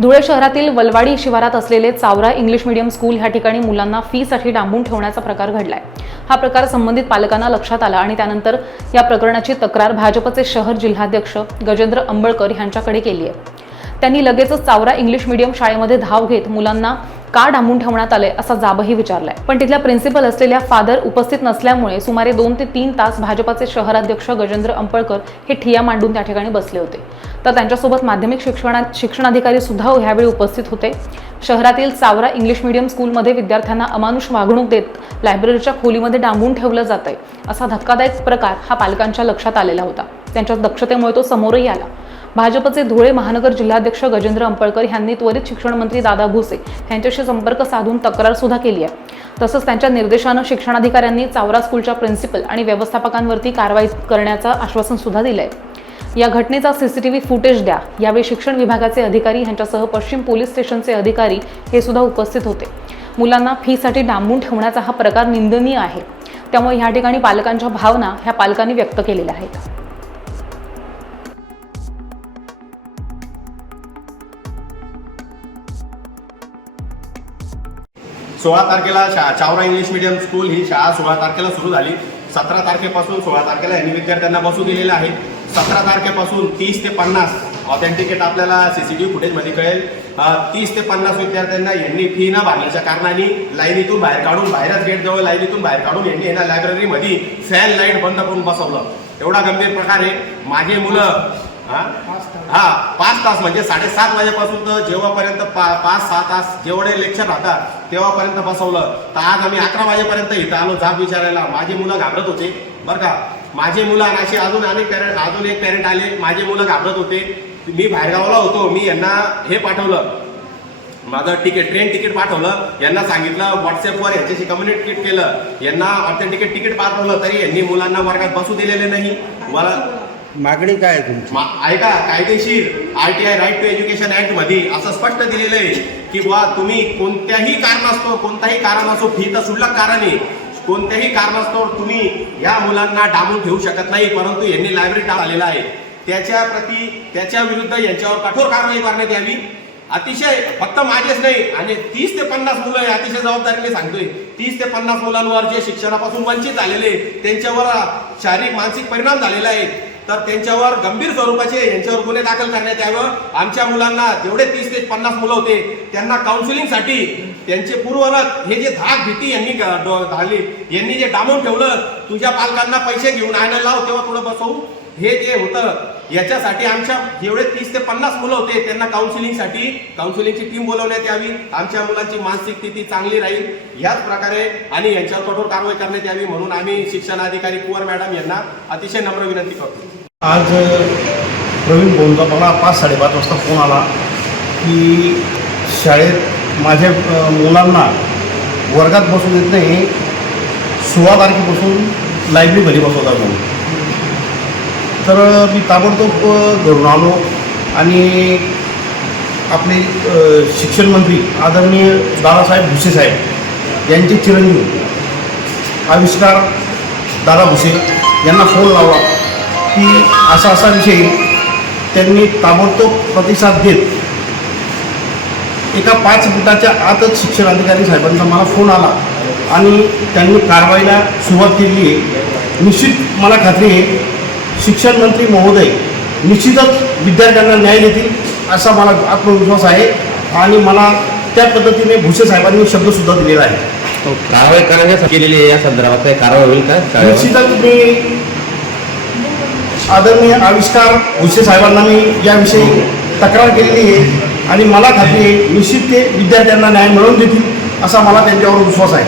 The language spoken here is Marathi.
धुळे शहरातील वलवाडी शिवारात असलेले चावरा इंग्लिश मीडियम स्कूल ह्या ठिकाणी मुलांना फीसाठी डांबून ठेवण्याचा प्रकार घडलाय. हा प्रकार संबंधित पालकांना लक्षात आला आणि त्यानंतर या प्रकरणाची तक्रार भाजपचे शहर जिल्हाध्यक्ष गजेंद्र अंबळकर यांच्याकडे केली आहे. त्यांनी लगेचच चावरा इंग्लिश मीडियम शाळेमध्ये धाव घेत मुलांना का डांबून ठेवण्यात आले असा जाबही विचारलाय. पण तिथल्या प्रिन्सिपल असलेल्या फादर उपस्थित नसल्यामुळे सुमारे दोन ते तीन तास भाजपाचे शहराध्यक्ष गजेंद्र अंपळकर हे ठिया मांडून त्या ठिकाणी बसले होते. तर त्यांच्यासोबत माध्यमिक शिक्षणा शिक्षणाधिकारी सुद्धा ह्यावेळी उपस्थित होते. शहरातील चावरा इंग्लिश मीडियम स्कूलमध्ये विद्यार्थ्यांना अमानुष वागणूक देत लायब्ररीच्या खोलीमध्ये डांबून ठेवलं जात आहे असा धक्कादायक प्रकार हा पालकांच्या लक्षात आलेला होता. त्यांच्या दक्षतेमुळे तो समोरही आला. भाजपचे धुळे महानगर जिल्हाध्यक्ष गजेंद्र अंपळकर यांनी त्वरित शिक्षण मंत्री दादा भुसे यांच्याशी संपर्क साधून तक्रार सुद्धा केली आहे. तसंच त्यांच्या निर्देशानं शिक्षणाधिकाऱ्यांनी चावरा स्कूलच्या प्रिन्सिपल आणि व्यवस्थापकांवरती कारवाई करण्याचं आश्वासन सुद्धा दिलंय. या घटनेचा सीसीटीव्ही फुटेज द्या. यावेळी शिक्षण विभागाचे अधिकारी यांच्यासह पश्चिम पोलीस स्टेशनचे अधिकारी हे सुद्धा उपस्थित होते. मुलांना फीसाठी डांबून ठेवण्याचा हा प्रकार निंदनीय आहे. त्यामुळे ह्या ठिकाणी पालकांच्या भावना ह्या पालकांनी व्यक्त केलेल्या आहेत. सोळा तारखेला शा चावरा इंग्लिश मिडियम स्कूल ही शाळा सोळा तारखेला सुरू झाली. सतरा तारखेपासून सोळा तारखेला यांनी विद्यार्थ्यांना बसू दिलेलं आहे. सतरा तारखेपासून तीस ते पन्नास ऑथेंटिकेट आपल्याला सी सी टी व्ही फुटेजमध्ये कळेल तीस ते पन्नास विद्यार्थ्यांना यांनी फी न भरल्याच्या कारणाने लाईनीतून बाहेर काढून बाहेरच गेट जवळ लाईनीतून बाहेर काढून यांनी यांना लायब्ररीमध्ये फॅन लाइट बंद करून बसवलं. एवढा गंभीर प्रकार आहे. माझे मुलं हा? हा पाच तास म्हणजे साडेसात वाजेपासून तर जेव्हापर्यंत पा पाच सहा तास जेवढे लेक्चर राहतात तेव्हापर्यंत बसवलं. तर आज आम्ही अकरा वाजेपर्यंत इथं आलो जाब विचारायला. माझी मुलं घाबरत होते. बरं का? माझे मुलं आणि असे अजून अनेक पॅरेंट अजून एक पॅरेंट आले. माझे मुलं घाबरत होते. मी बाहेरगावला होतो. मी यांना हे पाठवलं. माझं तिकीट ट्रेन तिकीट पाठवलं. यांना सांगितलं व्हॉट्सअपवर यांच्याशी कम्युनिकेट केलं. यांना ऑथेंटिकेट तिकीट पाठवलं. तरी यांनी मुलांना वर्गात बसू दिलेले नाही. मला मागणी काय आहे तुमची? मा- ऐका कायदेशीर R T I right to education ऍक्टमध्ये असं स्पष्ट दिलेलं आहे की बुवा तुम्ही कोणत्याही कारणास्तव कोणताही कारण असो फी तर शुल्लक कारण आहे कोणत्याही कारणास्तव तुम्ही या मुलांना डांबून ठेवू शकत नाही परंतु यांनी लायब्ररी आलेला आहे. त्याच्या प्रति त्याच्या विरुद्ध यांच्यावर कठोर कारवाई करण्यात यावी. अतिशय फक्त माझेच नाही आणि तीस ते पन्नास मुलं आहे अतिशय जबाबदारीने सांगतोय. तीस ते पन्नास मुलांवर जे शिक्षणापासून वंचित झालेले त्यांच्यावर शारीरिक मानसिक परिणाम झालेला आहे. तर त्यांच्यावर गंभीर स्वरूपाचे यांच्यावर गुन्हे दाखल करण्यात यावं. आमच्या मुलांना जेवढे तीस ते पन्नास मुलं होते त्यांना काउन्सिलिंगसाठी त्यांचे पूर्वरत हे जे धाक भीती यांनी ग- घाली यांनी जे डांबून ठेवलं तुझ्या पालकांना पैसे घेऊन आणायला लाव तेव्हा थोडं बसवू. हे जे होतं याच्यासाठी आमच्या जेवढे तीस ते पन्नास मुलं होते त्यांना काउन्सिलिंगसाठी काउन्सिलिंगची टीम बोलवण्यात यावी. आमच्या मुलांची मानसिक स्थिती चांगली राहील. याच प्रकारे आणि यांच्यावर कठोर कारवाई करण्यात यावी म्हणून आम्ही शिक्षणाधिकारी कुवर मॅडम यांना अतिशय नम्र विनंती करतो. आज प्रवीण बोलतो मला पाच साडेपाच वाजता फोन आला की शाळेत माझ्या मुलांना वर्गात बसून देत नाही. सोळा तारखेपासून लायब्ररी घरी बसवतात म्हणून. तर मी ताबडतोब घरून आलो आणि आपले शिक्षण मंत्री आदरणीय दादासाहेब भुसे साहेब यांचे चिरंजीव आविष्कार दादा भुसे यांना फोन लावला की असा असा विषय त्यांनी ताबडतोब प्रतिसाद देत एका पाच मिनिटाच्या आतच शिक्षण अधिकारी साहेबांचा मला फोन आला आणि त्यांनी कारवाईला सुरुवात केली आहे. निश्चित मला खात्री आहे शिक्षण मंत्री महोदय निश्चितच विद्यार्थ्यांना न्याय देतील असा मला आत्मविश्वास आहे. आणि मला त्या पद्धतीने भुसे साहेबांनी शब्दसुद्धा दिलेला आहे. कारवाई करण्यासाठी केलेली आहे या संदर्भात काही कारवाई होईल का? निश्चितच मी आदरणीय आविष्कार भुसे साहेबांना मी याविषयी तक्रार केलेली आहे. आणि मला खात्री आहे निश्चित ते विद्यार्थ्यांना न्याय मिळवून देतील असा मला त्यांच्यावर विश्वास आहे.